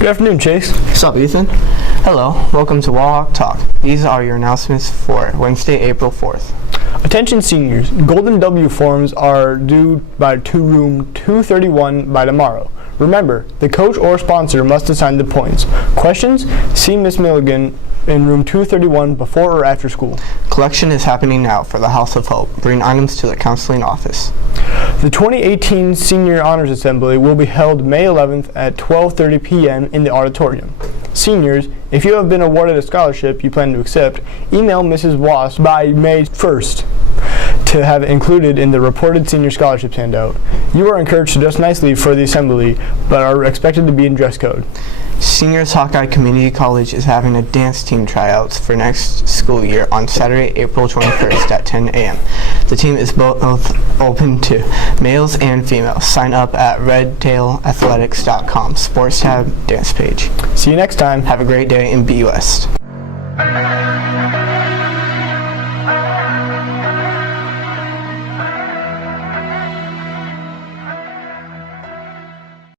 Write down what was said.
Good afternoon, Chase. What's up, Ethan? Hello, welcome to Wahawk Talk. These are your announcements for Wednesday, April 4th. Attention seniors, Golden W forms are due by room 231 by tomorrow. Remember, the coach or sponsor must assign the points. Questions? See Miss Milligan in room 231 before or after school. Collection is happening now for the House of Hope. Bring items to the counseling office. The 2018 Senior Honors Assembly will be held May 11th at 12:30 p.m. in the auditorium. Seniors, if you have been awarded a scholarship you plan to accept, email Mrs. Wass by May 1st to have it included in the reported senior scholarships handout. You are encouraged to dress nicely for the assembly, but are expected to be in dress code. Seniors Hawkeye Community College is having a dance team tryouts for next school year on Saturday, April 21st at 10 a.m. The team is both open to males and females. Sign up at redtailathletics.com. Sports tab, dance page. See you next time. Have a great day and be West.